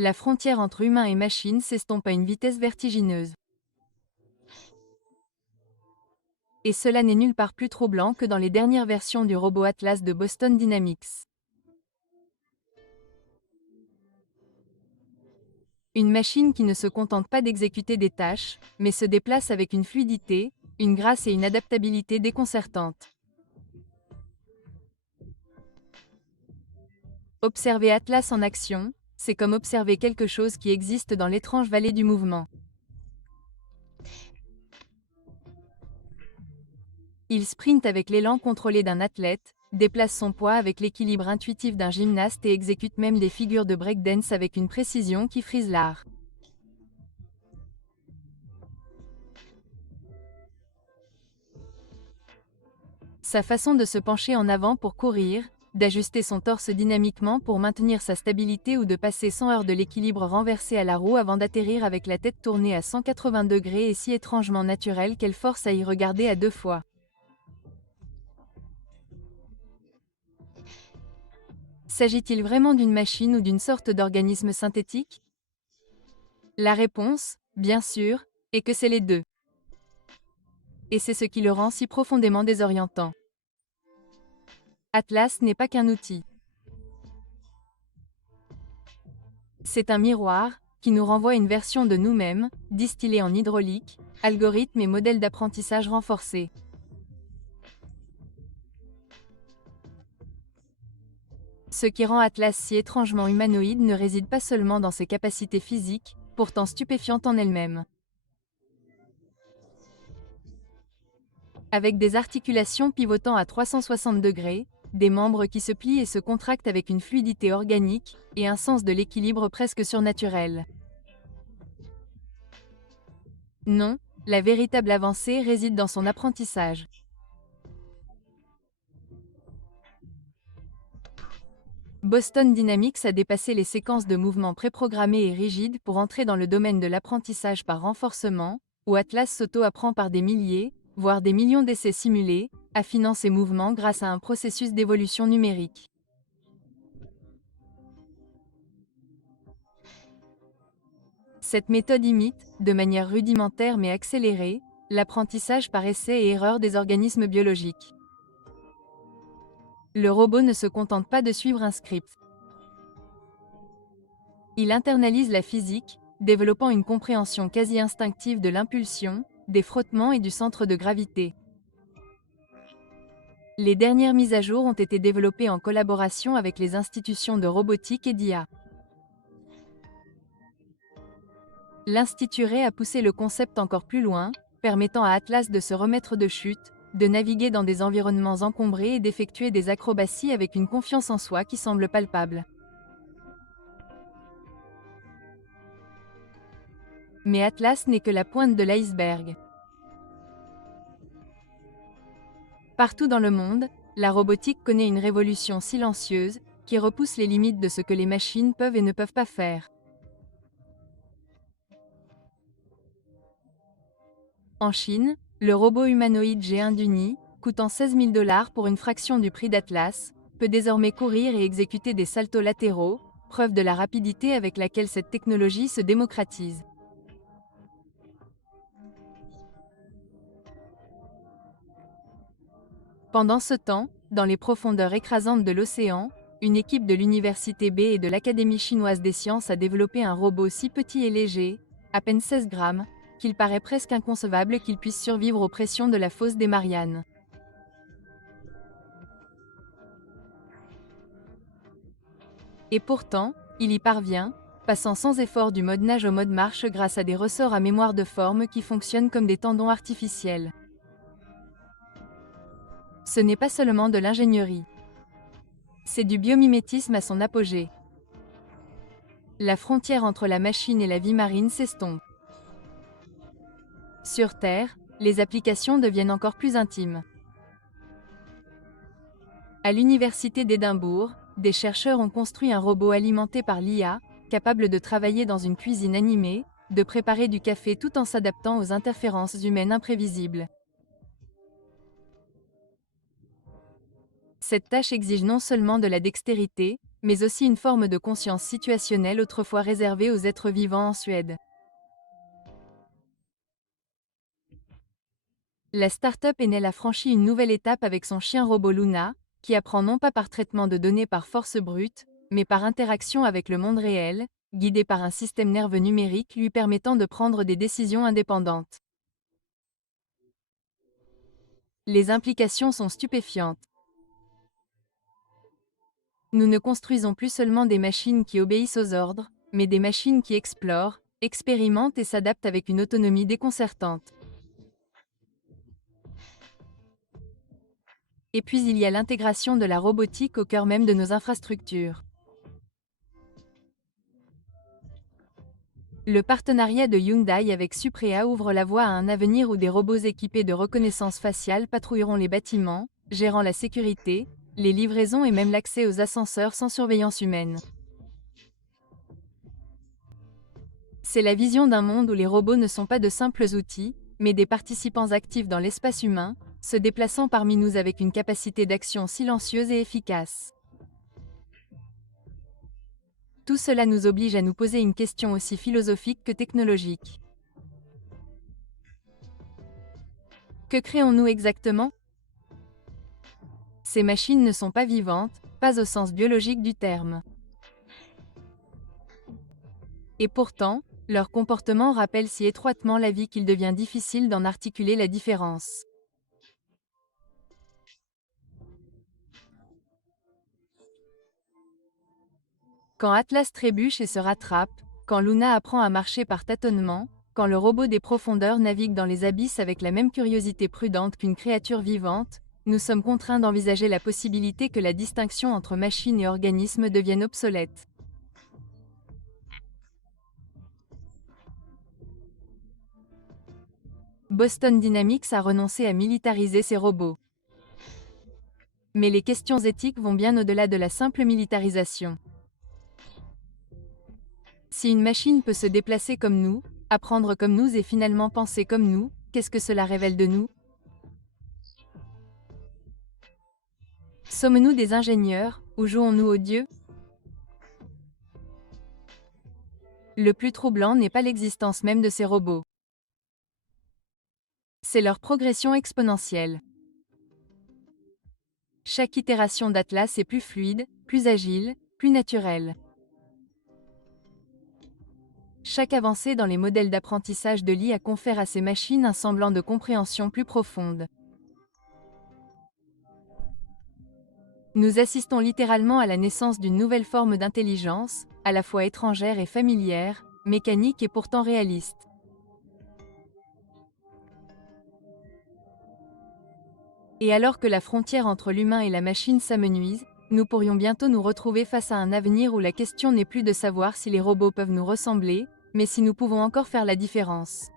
La frontière entre humains et machines s'estompe à une vitesse vertigineuse. Et cela n'est nulle part plus troublant que dans les dernières versions du robot Atlas de Boston Dynamics. Une machine qui ne se contente pas d'exécuter des tâches, mais se déplace avec une fluidité, une grâce et une adaptabilité déconcertantes. Observer Atlas en action, c'est comme observer quelque chose qui existe dans l'étrange vallée du mouvement. Il sprinte avec l'élan contrôlé d'un athlète, déplace son poids avec l'équilibre intuitif d'un gymnaste et exécute même des figures de breakdance avec une précision qui frise l'art. Sa façon de se pencher en avant pour courir, d'ajuster son torse dynamiquement pour maintenir sa stabilité ou de passer sans heurts de l'équilibre renversé à la roue avant d'atterrir avec la tête tournée à 180 degrés est si étrangement naturel qu'elle force à y regarder à deux fois. S'agit-il vraiment d'une machine ou d'une sorte d'organisme synthétique? La réponse, bien sûr, est que c'est les deux. Et c'est ce qui le rend si profondément désorientant. Atlas n'est pas qu'un outil. C'est un miroir, qui nous renvoie une version de nous-mêmes, distillée en hydraulique, algorithmes et modèles d'apprentissage renforcés. Ce qui rend Atlas si étrangement humanoïde ne réside pas seulement dans ses capacités physiques, pourtant stupéfiantes en elles-mêmes. Avec des articulations pivotant à 360 degrés, des membres qui se plient et se contractent avec une fluidité organique, et un sens de l'équilibre presque surnaturel. Non, la véritable avancée réside dans son apprentissage. Boston Dynamics a dépassé les séquences de mouvements préprogrammés et rigides pour entrer dans le domaine de l'apprentissage par renforcement, où Atlas s'auto-apprend par des milliers, voire des millions d'essais simulés, affinant ses mouvements grâce à un processus d'évolution numérique. Cette méthode imite, de manière rudimentaire mais accélérée, l'apprentissage par essai et erreur des organismes biologiques. Le robot ne se contente pas de suivre un script. Il internalise la physique, développant une compréhension quasi instinctive de l'impulsion, des frottements et du centre de gravité. Les dernières mises à jour ont été développées en collaboration avec les institutions de robotique et d'IA. L'Institut Ray a poussé le concept encore plus loin, permettant à Atlas de se remettre de chute, de naviguer dans des environnements encombrés et d'effectuer des acrobaties avec une confiance en soi qui semble palpable. Mais Atlas n'est que la pointe de l'iceberg. Partout dans le monde, la robotique connaît une révolution silencieuse, qui repousse les limites de ce que les machines peuvent et ne peuvent pas faire. En Chine, le robot humanoïde G1 d'Uni, coûtant 16 000 $ pour une fraction du prix d'Atlas, peut désormais courir et exécuter des saltos latéraux, preuve de la rapidité avec laquelle cette technologie se démocratise. Pendant ce temps, dans les profondeurs écrasantes de l'océan, une équipe de l'Université B et de l'Académie chinoise des sciences a développé un robot si petit et léger, à peine 16 grammes, qu'il paraît presque inconcevable qu'il puisse survivre aux pressions de la fosse des Mariannes. Et pourtant, il y parvient, passant sans effort du mode nage au mode marche grâce à des ressorts à mémoire de forme qui fonctionnent comme des tendons artificiels. Ce n'est pas seulement de l'ingénierie. C'est du biomimétisme à son apogée. La frontière entre la machine et la vie marine s'estompe. Sur Terre, les applications deviennent encore plus intimes. À l'Université d'Édimbourg, des chercheurs ont construit un robot alimenté par l'IA, capable de travailler dans une cuisine animée, de préparer du café tout en s'adaptant aux interférences humaines imprévisibles. Cette tâche exige non seulement de la dextérité, mais aussi une forme de conscience situationnelle autrefois réservée aux êtres vivants en Suède. La start-up Enel a franchi une nouvelle étape avec son chien robot Luna, qui apprend non pas par traitement de données par force brute, mais par interaction avec le monde réel, guidé par un système nerveux numérique lui permettant de prendre des décisions indépendantes. Les implications sont stupéfiantes. Nous ne construisons plus seulement des machines qui obéissent aux ordres, mais des machines qui explorent, expérimentent et s'adaptent avec une autonomie déconcertante. Et puis il y a l'intégration de la robotique au cœur même de nos infrastructures. Le partenariat de Hyundai avec Suprea ouvre la voie à un avenir où des robots équipés de reconnaissance faciale patrouilleront les bâtiments, gérant la sécurité, les livraisons et même l'accès aux ascenseurs sans surveillance humaine. C'est la vision d'un monde où les robots ne sont pas de simples outils, mais des participants actifs dans l'espace humain, se déplaçant parmi nous avec une capacité d'action silencieuse et efficace. Tout cela nous oblige à nous poser une question aussi philosophique que technologique. Que créons-nous exactement? Ces machines ne sont pas vivantes, pas au sens biologique du terme. Et pourtant, leur comportement rappelle si étroitement la vie qu'il devient difficile d'en articuler la différence. Quand Atlas trébuche et se rattrape, quand Luna apprend à marcher par tâtonnement, quand le robot des profondeurs navigue dans les abysses avec la même curiosité prudente qu'une créature vivante, nous sommes contraints d'envisager la possibilité que la distinction entre machine et organisme devienne obsolète. Boston Dynamics a renoncé à militariser ses robots. Mais les questions éthiques vont bien au-delà de la simple militarisation. Si une machine peut se déplacer comme nous, apprendre comme nous et finalement penser comme nous, qu'est-ce que cela révèle de nous? Sommes-nous des ingénieurs, ou jouons-nous aux dieux? Le plus troublant n'est pas l'existence même de ces robots. C'est leur progression exponentielle. Chaque itération d'Atlas est plus fluide, plus agile, plus naturelle. Chaque avancée dans les modèles d'apprentissage de l'IA confère à ces machines un semblant de compréhension plus profonde. Nous assistons littéralement à la naissance d'une nouvelle forme d'intelligence, à la fois étrangère et familière, mécanique et pourtant réaliste. Et alors que la frontière entre l'humain et la machine s'amenuise, nous pourrions bientôt nous retrouver face à un avenir où la question n'est plus de savoir si les robots peuvent nous ressembler, mais si nous pouvons encore faire la différence.